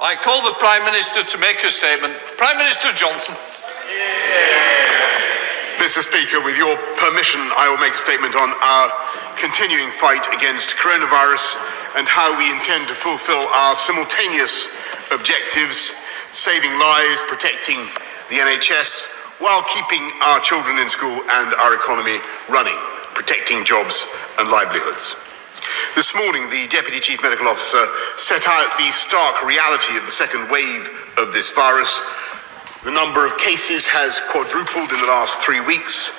I call the Prime Minister to make a statement. Prime Minister Johnson. Mr. Speaker, with your permission, I will make a statement on our continuing fight against coronavirus and how we intend to fulfill our simultaneous objectives, saving lives, protecting the NHS, while keeping our children in school and our economy running, protecting jobs and livelihoods. This morning, the Deputy Chief Medical Officer set out the stark reality of the second wave of this virus. The number of cases has quadrupled in the last 3 weeks.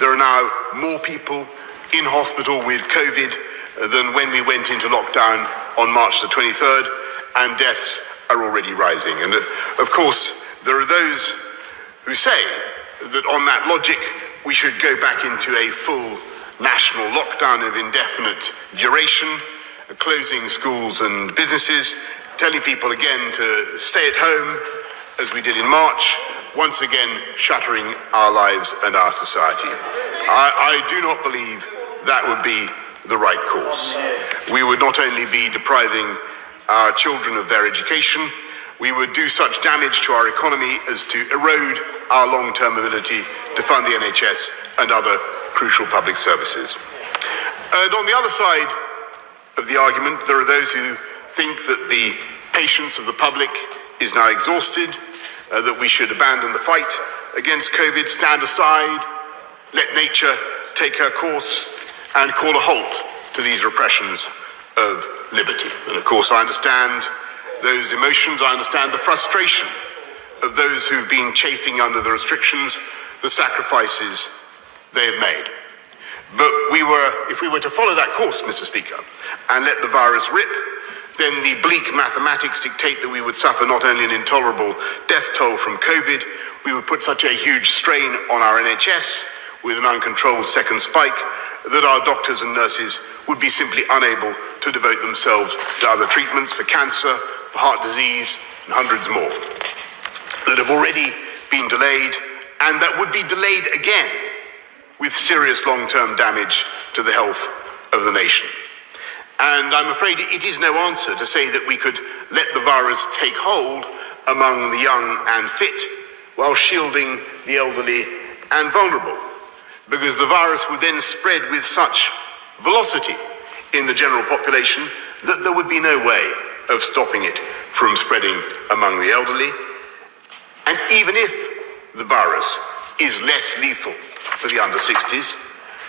There are now more people in hospital with COVID than when we went into lockdown on March the 23rd, and deaths are already rising. And of course, there are those who say that on that logic, we should go back into a full national lockdown of indefinite duration, closing schools and businesses, telling people again to stay at home, as we did in March, once again shuttering our lives and our society. I do not believe that would be the right course. We would not only be depriving our children of their education, we would do such damage to our economy as to erode our long-term ability to fund the NHS and other crucial public services. And on the other side of the argument, there are those who think that the patience of the public is now exhausted, that we should abandon the fight against COVID, stand aside, let nature take her course, and call a halt to these repressions of liberty. And of course, I understand those emotions, I understand the frustration of those who've been chafing under the restrictions, the sacrifices they have made. But if we were to follow that course, Mr. Speaker, and let the virus rip, then the bleak mathematics dictate that we would suffer not only an intolerable death toll from COVID, we would put such a huge strain on our NHS with an uncontrolled second spike that our doctors and nurses would be simply unable to devote themselves to other treatments for cancer, for heart disease, and hundreds more that have already been delayed and that would be delayed again with serious long-term damage to the health of the nation. And I'm afraid it is no answer to say that we could let the virus take hold among the young and fit while shielding the elderly and vulnerable, because the virus would then spread with such velocity in the general population that there would be no way of stopping it from spreading among the elderly. And even if the virus is less lethal for the under 60s,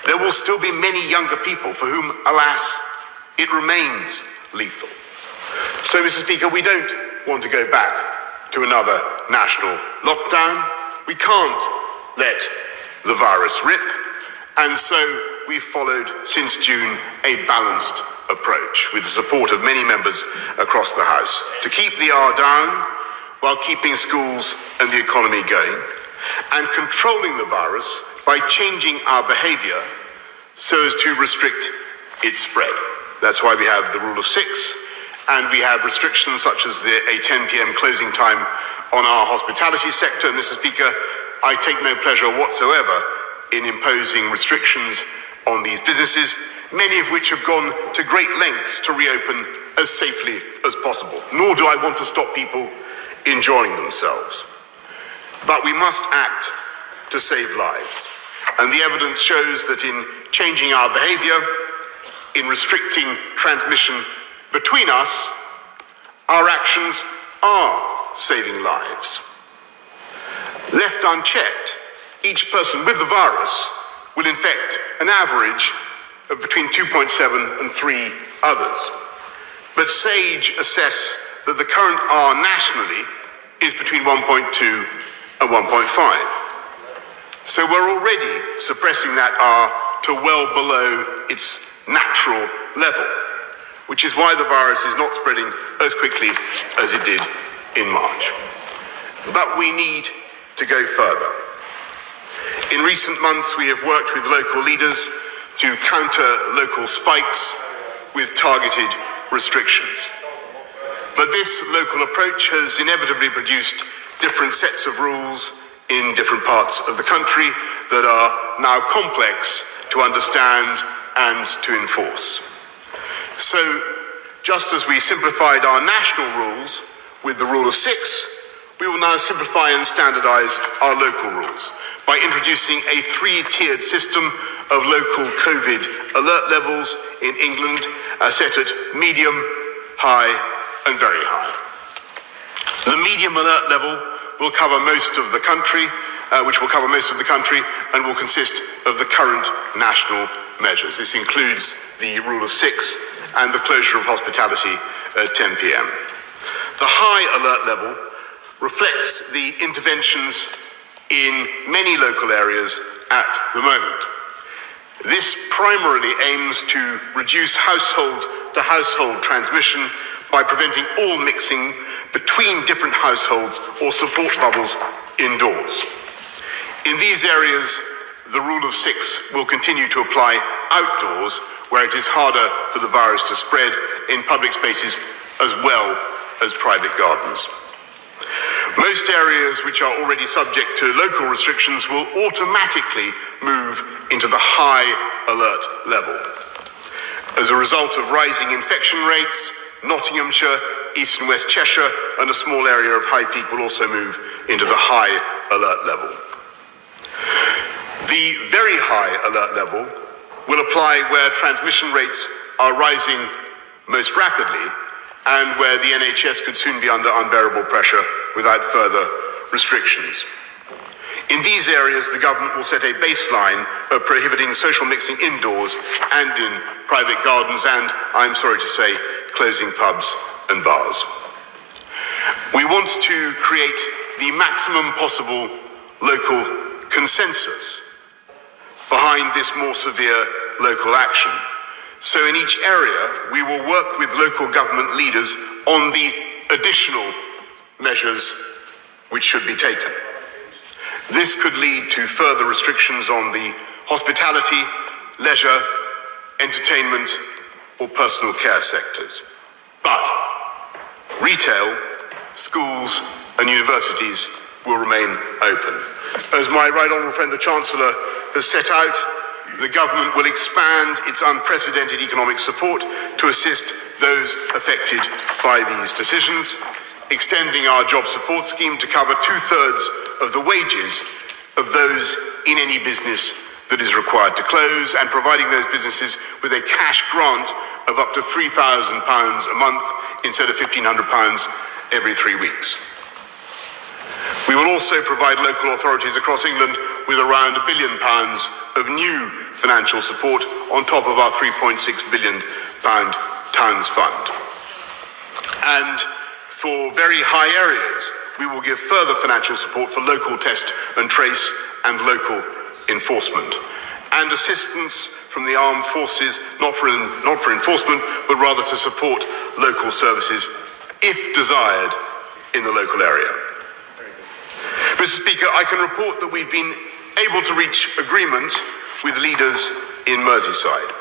there will still be many younger people for whom, alas, it remains lethal. So, Mr. Speaker, we don't want to go back to another national lockdown. We can't let the virus rip. And so we've followed, since June, a balanced approach with the support of many members across the House to keep the R down while keeping schools and the economy going, and controlling the virus by changing our behaviour so as to restrict its spread. That's why we have the rule of 6, and we have restrictions such as a 10 p.m. closing time on our hospitality sector. And Mr. Speaker, I take no pleasure whatsoever in imposing restrictions on these businesses, many of which have gone to great lengths to reopen as safely as possible. Nor do I want to stop people enjoying themselves. But we must act to save lives. And the evidence shows that in changing our behaviour, in restricting transmission between us, our actions are saving lives. Left unchecked, each person with the virus will infect an average of between 2.7 and 3 others. But SAGE assess that the current R nationally is between 1.2 and 1.5. So we're already suppressing that R to well below its natural level, which is why the virus is not spreading as quickly as it did in March. But we need to go further. In recent months, we have worked with local leaders to counter local spikes with targeted restrictions. But this local approach has inevitably produced different sets of rules in different parts of the country that are now complex to understand and to enforce. So, just as we simplified our national rules with the rule of 6, we will now simplify and standardise our local rules by introducing a 3-tiered system of local COVID alert levels in England, set at medium, high and very high. The medium alert level will cover most of the country, and will consist of the current national measures. This includes the rule of 6 and the closure of hospitality at 10 p.m. The high alert level reflects the interventions in many local areas at the moment. This primarily aims to reduce household-to-household transmission by preventing all mixing between different households or support bubbles indoors. In these areas, the rule of 6 will continue to apply outdoors, where it is harder for the virus to spread in public spaces as well as private gardens. Most areas which are already subject to local restrictions will automatically move into the high alert level. As a result of rising infection rates, Nottinghamshire, East and West Cheshire, and a small area of High Peak will also move into the high alert level. The very high alert level will apply where transmission rates are rising most rapidly and where the NHS could soon be under unbearable pressure without further restrictions. In these areas, the government will set a baseline of prohibiting social mixing indoors and in private gardens and, I'm sorry to say, closing pubs and bars. We want to create the maximum possible local consensus behind this more severe local action. So in each area, we will work with local government leaders on the additional measures which should be taken. This could lead to further restrictions on the hospitality, leisure, entertainment, or personal care sectors. But retail, schools, and universities will remain open. As my Right Honourable friend the Chancellor has set out, the government will expand its unprecedented economic support to assist those affected by these decisions, extending our job support scheme to cover 2/3 of the wages of those in any business that is required to close, and providing those businesses with a cash grant of up to £3,000 a month instead of £1,500 every 3 weeks. We will also provide local authorities across England with around £1 billion of new financial support on top of our £3.6 billion Towns Fund. And for very high areas, we will give further financial support for local test and trace and local enforcement, and assistance from the armed forces, not for enforcement, but rather to support local services, if desired, in the local area. Mr. Speaker, I can report that we've been able to reach agreement with leaders in Merseyside.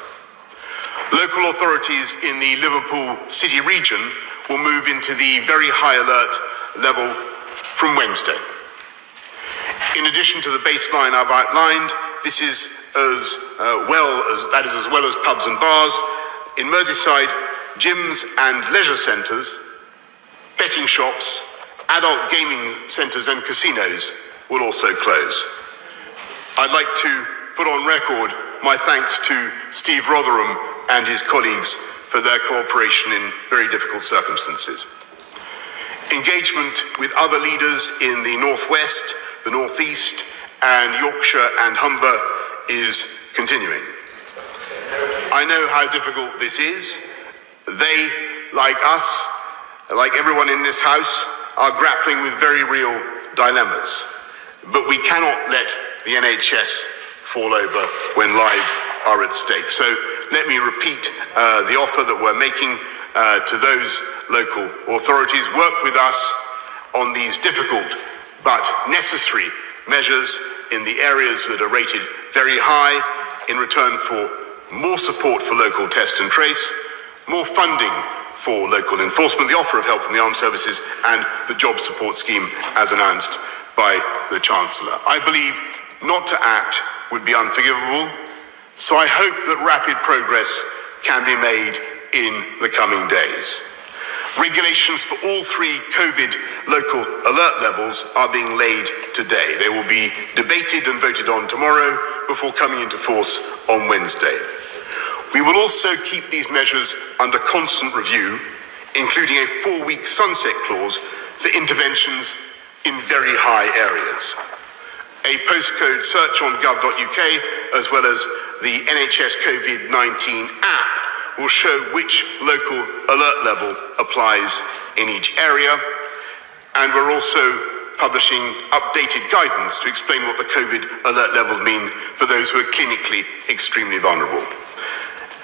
Local authorities in the Liverpool City region will move into the very high alert level from Wednesday. In addition to the baseline I've outlined, this is as well as pubs and bars. In Merseyside, gyms and leisure centres, betting shops, adult gaming centres and casinos will also close. I'd like to put on record my thanks to Steve Rotherham and his colleagues for their cooperation in very difficult circumstances. Engagement with other leaders in the North West, the North East, and Yorkshire and Humber is continuing. I know how difficult this is. They, like us, like everyone in this House, are grappling with very real dilemmas. But we cannot let the NHS fall over when lives are at stake. So let me repeat the offer that we're making to those local authorities. Work with us on these difficult but necessary measures in the areas that are rated very high in return for more support for local test and trace, more funding for local enforcement, the offer of help from the armed services, and the job support scheme as announced by the Chancellor. I believe not to act would be unforgivable, so I hope that rapid progress can be made in the coming days. Regulations for all 3 COVID local alert levels are being laid today. They will be debated and voted on tomorrow before coming into force on Wednesday. We will also keep these measures under constant review, including a 4-week sunset clause for interventions in very high areas. A postcode search on gov.uk, as well as the NHS COVID-19 app, will show which local alert level applies in each area. And we're also publishing updated guidance to explain what the COVID alert levels mean for those who are clinically extremely vulnerable.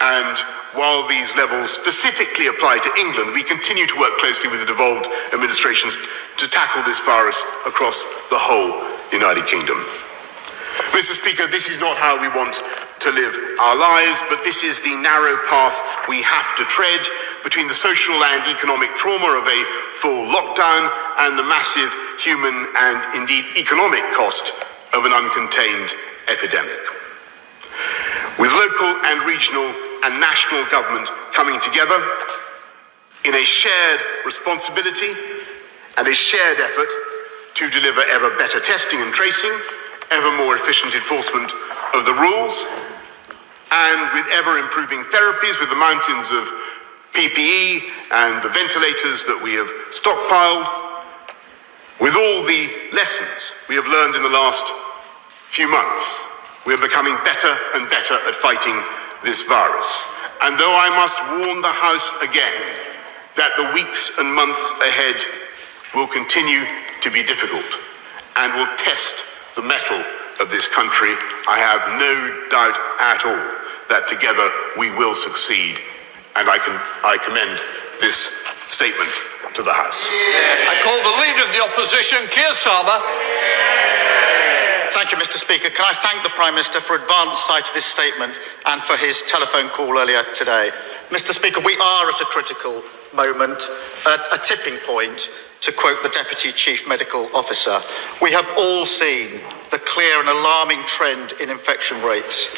And while these levels specifically apply to England, we continue to work closely with the devolved administrations to tackle this virus across the whole United Kingdom. Mr. Speaker, this is not how we want to live our lives, but this is the narrow path we have to tread between the social and economic trauma of a full lockdown and the massive human and indeed economic cost of an uncontained epidemic. With local and regional and national government coming together in a shared responsibility and a shared effort to deliver ever better testing and tracing, ever more efficient enforcement of the rules, and with ever improving therapies, with the mountains of PPE and the ventilators that we have stockpiled, with all the lessons we have learned in the last few months, we are becoming better and better at fighting this virus. And though I must warn the House again that the weeks and months ahead will continue to be difficult and will test the mettle of this country, I have no doubt at all that together we will succeed. And I commend this statement to the House. I call the Leader of the Opposition, Keir Starmer. Thank you, Mr. Speaker. Can I thank the Prime Minister for advance sight of his statement and for his telephone call earlier today. Mr. Speaker, we are at a critical moment, at a tipping point, to quote the Deputy Chief Medical Officer. We have all seen the clear and alarming trend in infection rates.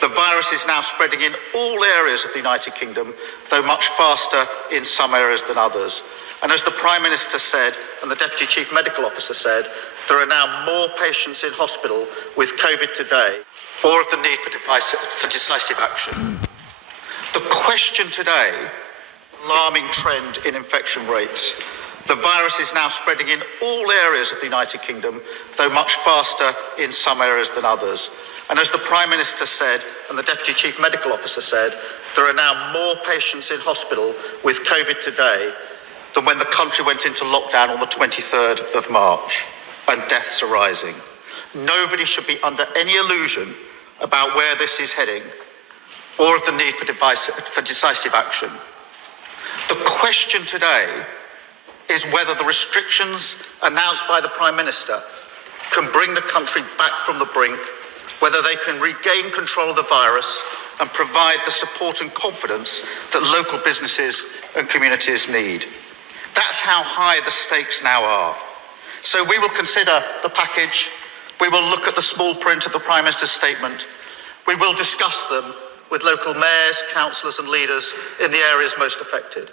The virus is now spreading in all areas of the United Kingdom, though much faster in some areas than others. And as the Prime Minister said, and the Deputy Chief Medical Officer said, there are now more patients in hospital with COVID today, or of the need for decisive action. The question today, alarming trend in infection rates. The virus is now spreading in all areas of the United Kingdom, though much faster in some areas than others. And as the Prime Minister said, and the Deputy Chief Medical Officer said, there are now more patients in hospital with COVID today than when the country went into lockdown on the 23rd of March, and deaths are rising. Nobody should be under any illusion about where this is heading or of the need for decisive action. The question today is whether the restrictions announced by the Prime Minister can bring the country back from the brink, whether they can regain control of the virus and provide the support and confidence that local businesses and communities need. That's how high the stakes now are. So we will consider the package, we will look at the small print of the Prime Minister's statement, we will discuss them with local mayors, councillors and leaders in the areas most affected.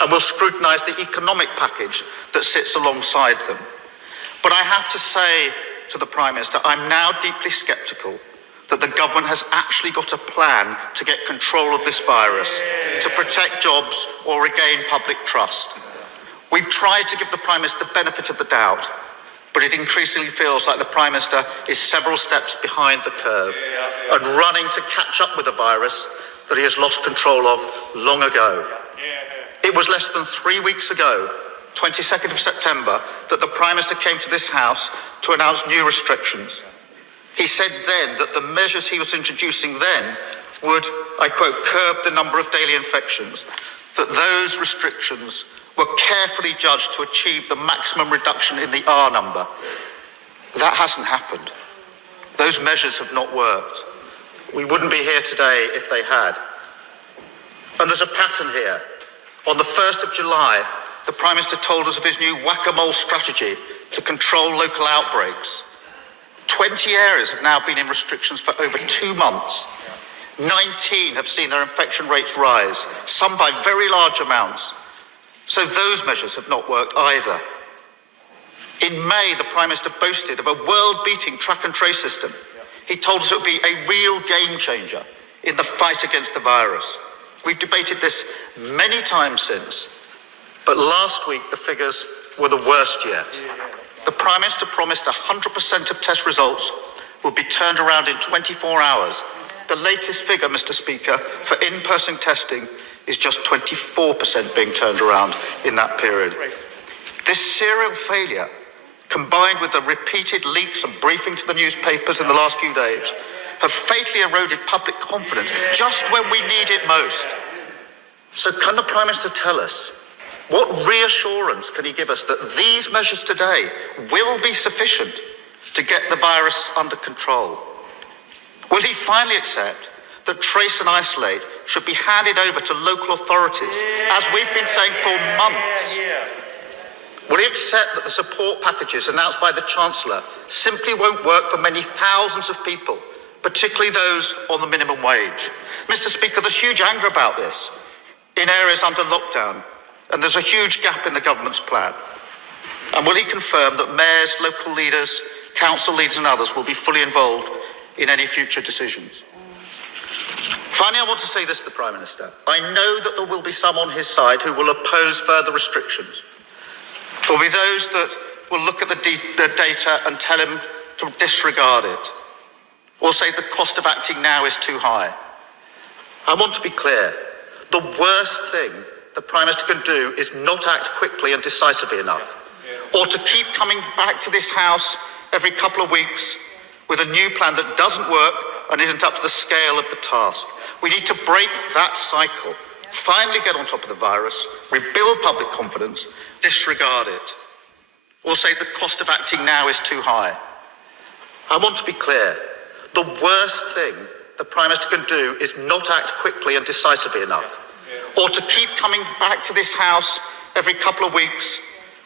And we'll scrutinise the economic package that sits alongside them. But I have to say to the Prime Minister, I'm now deeply sceptical that the government has actually got a plan to get control of this virus, to protect jobs or regain public trust. We've tried to give the Prime Minister the benefit of the doubt, but it increasingly feels like the Prime Minister is several steps behind the curve and running to catch up with a virus that he has lost control of long ago. It was less than 3 weeks ago, 22nd of September, that the Prime Minister came to this House to announce new restrictions. He said then that the measures he was introducing then would, I quote, curb the number of daily infections, that those restrictions were carefully judged to achieve the maximum reduction in the R number. That hasn't happened. Those measures have not worked. We wouldn't be here today if they had. And there's a pattern here. On the 1st of July, the Prime Minister told us of his new whack-a-mole strategy to control local outbreaks. 20 areas have now been in restrictions for over 2 months. 19 have seen their infection rates rise, some by very large amounts. So those measures have not worked either. In May, the Prime Minister boasted of a world-beating track and trace system. He told us it would be a real game changer in the fight against the virus. We've debated this many times since, but last week the figures were the worst yet. The Prime Minister promised 100% of test results would be turned around in 24 hours. The latest figure, Mr. Speaker, for in-person testing is just 24% being turned around in that period. This serial failure, combined with the repeated leaks and briefing to the newspapers in the last few days, have fatally eroded public confidence just when we need it most. So can the Prime Minister tell us, what reassurance can he give us that these measures today will be sufficient to get the virus under control? Will he finally accept that trace and isolate should be handed over to local authorities, as we've been saying for months? Will he accept that the support packages announced by the Chancellor simply won't work for many thousands of people, particularly those on the minimum wage? Mr. Speaker, there's huge anger about this in areas under lockdown, and there's a huge gap in the government's plan. And will he confirm that mayors, local leaders, council leaders and others will be fully involved in any future decisions? Finally, I want to say this to the Prime Minister. I know that there will be some on his side who will oppose further restrictions. There will be those that will look at the data and tell him to disregard it, or say the cost of acting now is too high. I want to be clear. The worst thing the Prime Minister can do is not act quickly and decisively enough, or to keep coming back to this House every couple of weeks with a new plan that doesn't work and isn't up to the scale of the task. We need to break that cycle, finally get on top of the virus, rebuild public confidence, disregard it, or say the cost of acting now is too high. I want to be clear. The worst thing the Prime Minister can do is not act quickly and decisively enough, or to keep coming back to this House every couple of weeks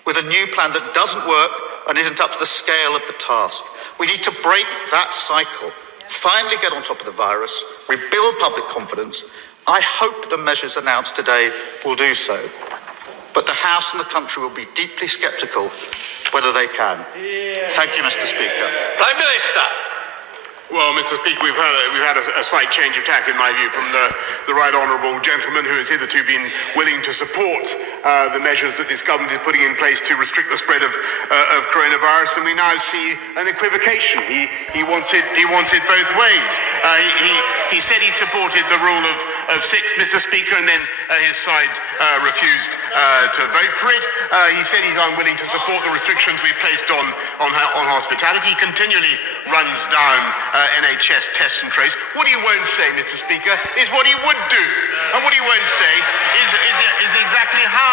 with a new plan that doesn't work and isn't up to the scale of the task. We need to break that cycle, finally get on top of the virus, rebuild public confidence. I hope the measures announced today will do so. But the House and the country will be deeply sceptical whether they can. Thank you, Mr. Speaker. Prime Minister. Well, Mr. Speaker, we've had a slight change of tack, in my view, from the right honourable gentleman who has hitherto been willing to support the measures that this government is putting in place to restrict the spread of coronavirus, and we now see an equivocation. He wants it both ways. He said he supported the rule of six, Mr. Speaker, and then his side refused to vote for it. He said he's unwilling to support the restrictions we placed on hospitality. He continually runs down NHS tests and trace. What he won't say, Mr. Speaker, is what he would do. And what he won't say is exactly how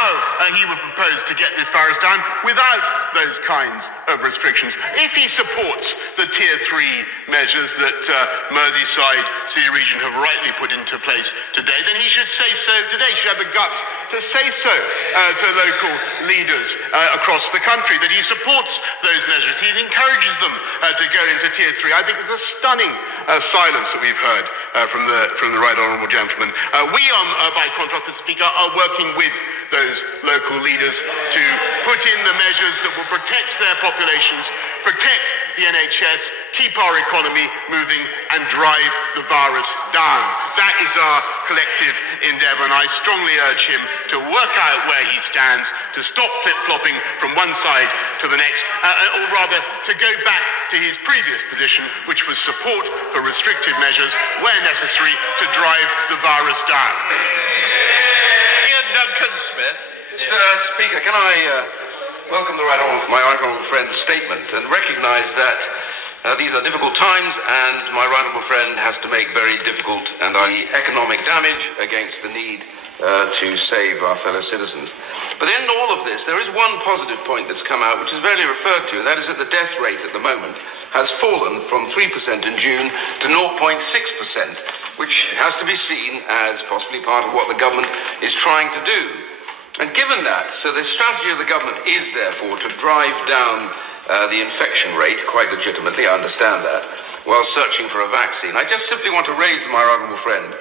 he would propose to get this virus down without those kinds of restrictions. If he supports the Tier 3 measures that Merseyside City Region have rightly put into place today, then he should say so today. He should have the guts to say so to local leaders across the country, that he supports those measures. He encourages them to go into Tier 3. I think it's a stunning silence that we've heard from the right honourable gentleman. We, by contrast, Mr. Speaker, are working with those local leaders to put in the measures that will protect their populations, protect the NHS, keep our economy moving and drive the virus down. That is our collective endeavour, and I strongly urge him to work out where he stands, to stop flip-flopping from one side to the next, or rather to go back to his previous position, which was support for restrictive measures where necessary to drive the virus down. Duncan Smith. Mr. Speaker, can I welcome my right honourable friend's statement and recognise that these are difficult times and my right honourable friend has to make very difficult and economic damage against the need to save our fellow citizens. But in all of this, there is one positive point that's come out, which is rarely referred to, and that is that the death rate at the moment has fallen from 3% in June to 0.6%, which has to be seen as possibly part of what the government is trying to do. And given that, so the strategy of the government is therefore to drive down the infection rate, quite legitimately, I understand that, while searching for a vaccine. I just simply want to raise to my honourable friend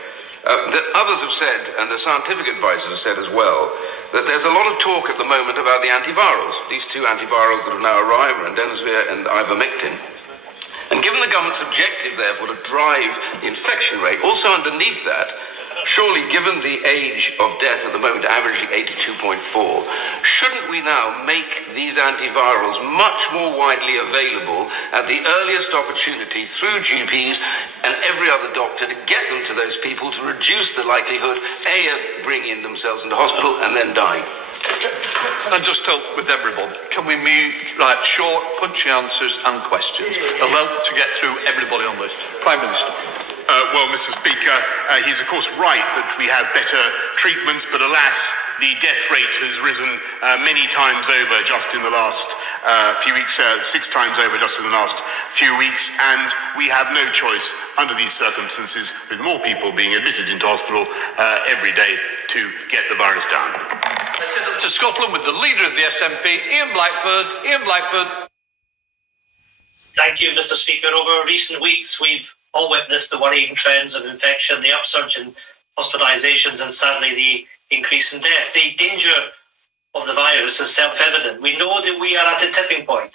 that others have said, and the scientific advisors have said as well, that there's a lot of talk at the moment about the antivirals. These two antivirals that have now arrived, remdesivir and ivermectin. And given the government's objective, therefore, to drive the infection rate, also underneath that, surely given the age of death at the moment averaging 82.4, shouldn't we now make these antivirals much more widely available at the earliest opportunity through GPs and every other doctor to get them to those people to reduce the likelihood, A, of bringing themselves into hospital and then dying? And just tell with everybody, can we move short, punchy answers and questions? Allow to get through everybody on this. Prime Minister. Well, Mr. Speaker, he's of course right that we have better treatments, but alas, the death rate has risen many times over just in the last few weeks, 6 times over just in the last few weeks, and we have no choice under these circumstances, with more people being admitted into hospital every day, to get the virus down. Let's head up to Scotland with the leader of the SNP, Ian Blackford. Ian Blackford. Thank you, Mr. Speaker. Over recent weeks, we've all witnessed the worrying trends of infection, the upsurge in hospitalisations, and sadly the increase in death. The danger of the virus is self-evident. We know that we are at a tipping point.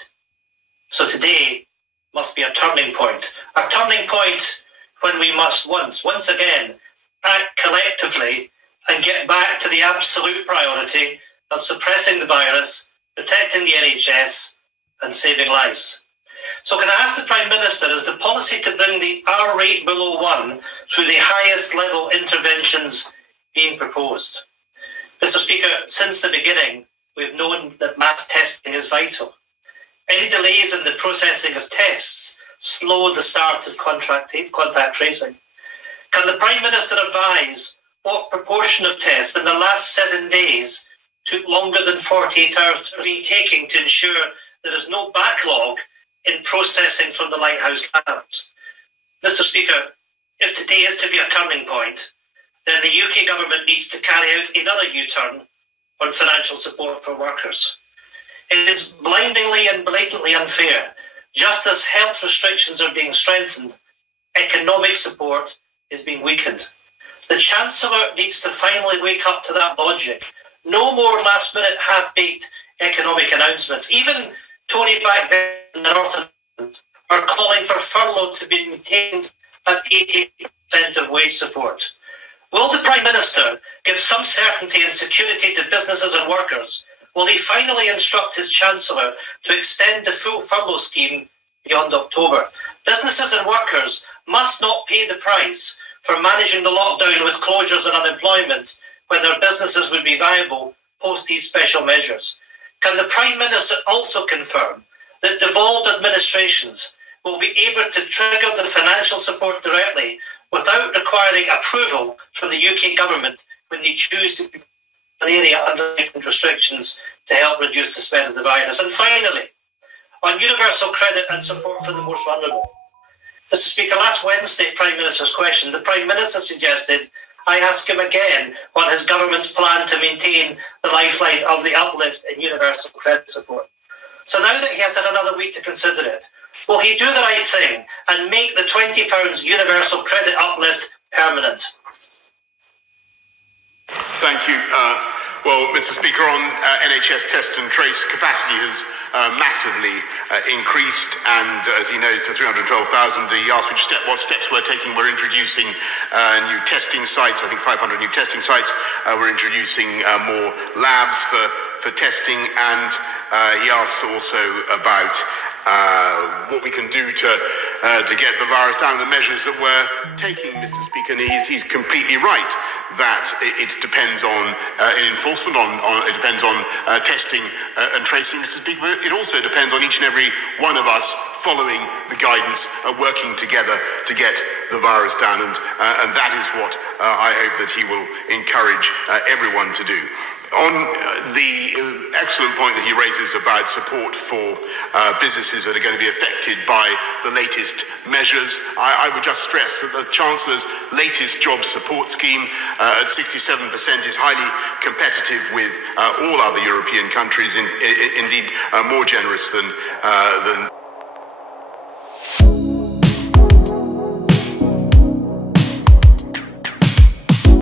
So today must be a turning point. A turning point when we must once again act collectively and get back to the absolute priority of suppressing the virus, protecting the NHS and saving lives. So can I ask the Prime Minister, is the policy to bring the R rate below 1 through the highest level interventions being proposed? Mr. Speaker, since the beginning, we've known that mass testing is vital. Any delays in the processing of tests slow the start of contact tracing. Can the Prime Minister advise what proportion of tests in the last 7 days took longer than 48 hours to be taking to ensure there is no backlog in processing from the Lighthouse labs? Mr. Speaker, if today is to be a turning point, then the UK government needs to carry out another U-turn on financial support for workers. It is blindingly and blatantly unfair. Just as health restrictions are being strengthened, economic support is being weakened. The Chancellor needs to finally wake up to that logic. No more last-minute half-baked economic announcements. Even Tory backbenchers in the North of England are calling for furlough to be maintained at 80% of wage support. Will the Prime Minister give some certainty and security to businesses and workers? Will he finally instruct his Chancellor to extend the full furlough scheme beyond October? Businesses and workers must not pay the price for managing the lockdown with closures and unemployment when their businesses would be viable post these special measures. Can the Prime Minister also confirm that devolved administrations will be able to trigger the financial support directly without requiring approval from the UK government when they choose to an area under restrictions to help reduce the spread of the virus? And finally, on universal credit and support for the most vulnerable. Mr. Speaker, last Wednesday, Prime Minister's question, the Prime Minister suggested I ask him again on his government's plan to maintain the lifeline of the uplift in universal credit support. So now that he has had another week to consider it, will he do the right thing and make the £20 universal credit uplift permanent? Thank you. Well, Mr. Speaker, on NHS test and trace, capacity has massively increased, and as he knows, to 312,000. He asked what steps we're taking. We're introducing new testing sites. I think 500 new testing sites. We're introducing more labs for testing, and he asked also about what we can do to get the virus down, the measures that we're taking, Mr. Speaker. And he's completely right that it depends on enforcement, it depends on testing and tracing, Mr. Speaker. But it also depends on each and every one of us following the guidance, working together to get the virus down, and that is what I hope that he will encourage everyone to do. On the excellent point that he raises about support for businesses that are going to be affected by the latest measures, I would just stress that the Chancellor's latest job support scheme at 67% is highly competitive with all other European countries, indeed more generous than